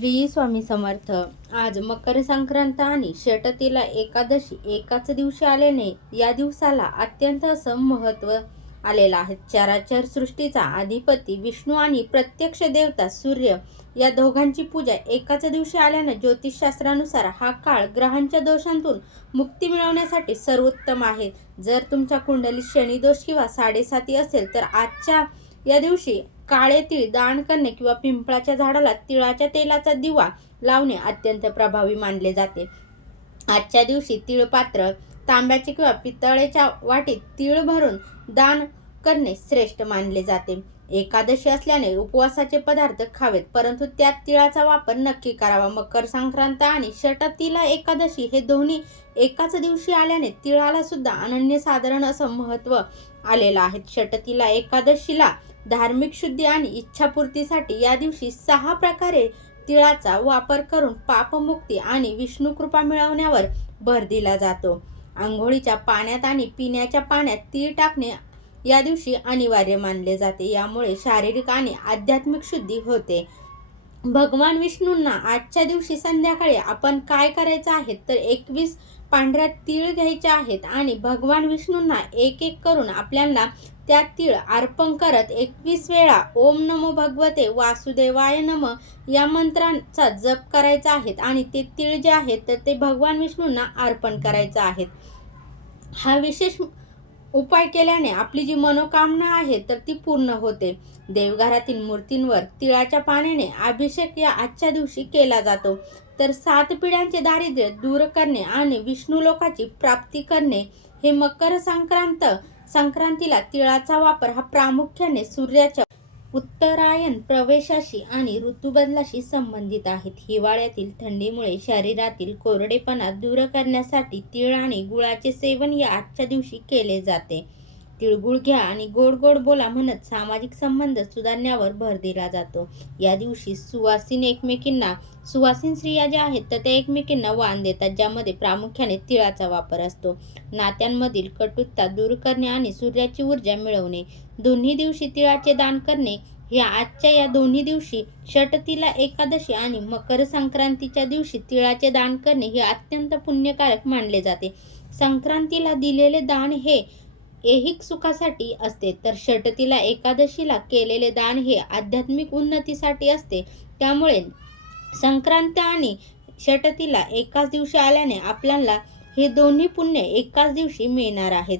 श्री स्वामी समर्थ. आज मकर संक्रांत आणि षटतीला एकादशी एकाच दिवशी आल्याने या दिवसाला अत्यंत असं महत्त्व आलेलं आहे. चराचर सृष्टीचा अधिपती विष्णू आणि प्रत्यक्ष देवता सूर्य या दोघांची पूजा एकाच दिवशी आल्यानं ज्योतिषशास्त्रानुसार हा काळ ग्रहांच्या दोषांतून मुक्ती मिळवण्यासाठी सर्वोत्तम आहे. जर तुमच्या कुंडलीत शनिदोष किंवा साडेसाती असेल तर आजच्या या दिवशी काळे तीळ दान करणे किंवा पिंपळाच्या झाडाला तिळाच्या तेलाचा दिवा लावणे अत्यंत प्रभावी मानले जाते. आजच्या दिवशी तिळपात्र तांब्याचे किंवा पितळेच्या वाटीत तीळ भरून दान करणे श्रेष्ठ मानले जाते. एकादशी असल्याने उपवासाचे पदार्थ खावेत परंतु त्यात तिळाचा वापर नक्की करावा. मकर संक्रांत आणि षटतीला एकादशी हे दोन्ही एकाच दिवशी आल्याने तिळाला सुद्धा अनन्यसाधारण असं महत्त्व आलेलं आहे. षटतीला एकादशीला धार्मिक शुद्धी आणि इच्छापूर्तीसाठी या दिवशी सहा प्रकारे तिळाचा वापर करून पापमुक्ती आणि विष्णू कृपा मिळवण्यावर भर दिला जातो. आंघोळीच्या पाण्यात आणि पिण्याच्या पाण्यात तीळ टाकणे या दिवशी अनिवार्य मानले जाते. यामुळे शारीरिक आणि आध्यात्मिक शुद्धी होते. भगवान विष्णूंना आजच्या दिवशी संध्याकाळी आपण काय करायचं आहे? तर एकवीस पांढऱ्या तीळ घ्यायचे आहेत आणि भगवान विष्णूंना एक एक करून आपल्याला त्या तीळ अर्पण करत एकवीस वेळा ओम नमो भगवते वासुदेवाय नम या मंत्रांचा जप करायचा आहे आणि ते तीळ जे आहेत तर ते भगवान विष्णूंना अर्पण करायचं आहेत हा विशेष उपाय केल्याने आपली जी मनोकामना आहे तर ती पूर्ण होते. देवघरातील मूर्तींवर तिळाच्या पाण्याने अभिषेक या आजच्या दिवशी केला जातो. तर सात पिढ्यांचे दारिद्र्य दूर करणे आणि विष्णू लोकाची प्राप्ती करणे हे मकर संक्रांत संक्रांतीला तिळाचा वापर हा प्रामुख्याने सूर्याच्या उत्तरायण प्रवेशाशी आणि ऋतुबदलाशी संबंधित आहेत. हिवाळ्यातील थंडीमुळे शरीरातील कोरडेपणा दूर करण्यासाठी तीळ आणि गुळाचे सेवन या आजच्या दिवशी केले जाते. तिळगुळ घ्या आणि गोड गोड बोला म्हणत सामाजिक संबंध सुधारण्यावर भर दिला जातो. या दिवशी सुवासीन एकमेकींना सुवासीन स्त्रिया ज्या आहेत तर त्या एकमेकींना वाण देतात ज्यामध्ये प्रामुख्याने तिळाचा वापर असतो. नात्यांमधील कटुता दूर करणे आणि सूर्याची ऊर्जा मिळवणे. दोन्ही दिवशी तिळाचे दान करणे. या आजच्या या दोन्ही दिवशी षटतीला एकादशी आणि मकर संक्रांतीच्या दिवशी तिळाचे दान करणे हे अत्यंत पुण्यकारक मानले जाते. संक्रांतीला दिलेले दान हे ऐहिक सुखासाठी असते. तर षटतीला एकादशीला केलेले दान हे आध्यात्मिक उन्नतीसाठी असते. त्यामुळे संक्रांत आणि षटतीला एकाच दिवशी आल्याने आपल्याला हे दोन्ही पुण्य एकाच दिवशी मिळणार आहेत.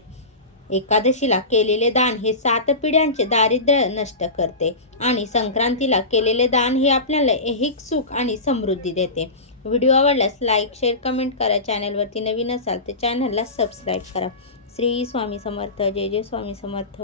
एकादशीला केलेले दान हे सात पिढ्यांचे दारिद्र्य नष्ट करते आणि संक्रांतीला केलेले दान हे आपल्याला ऐहिक सुख आणि समृद्धी देते. व्हिडिओ आवडल्यास लाईक शेअर कमेंट करा. चॅनलवरती नवीन असाल तर चॅनलला सबस्क्राईब करा. श्री स्वामी समर्थ. जय जय स्वामी समर्थ.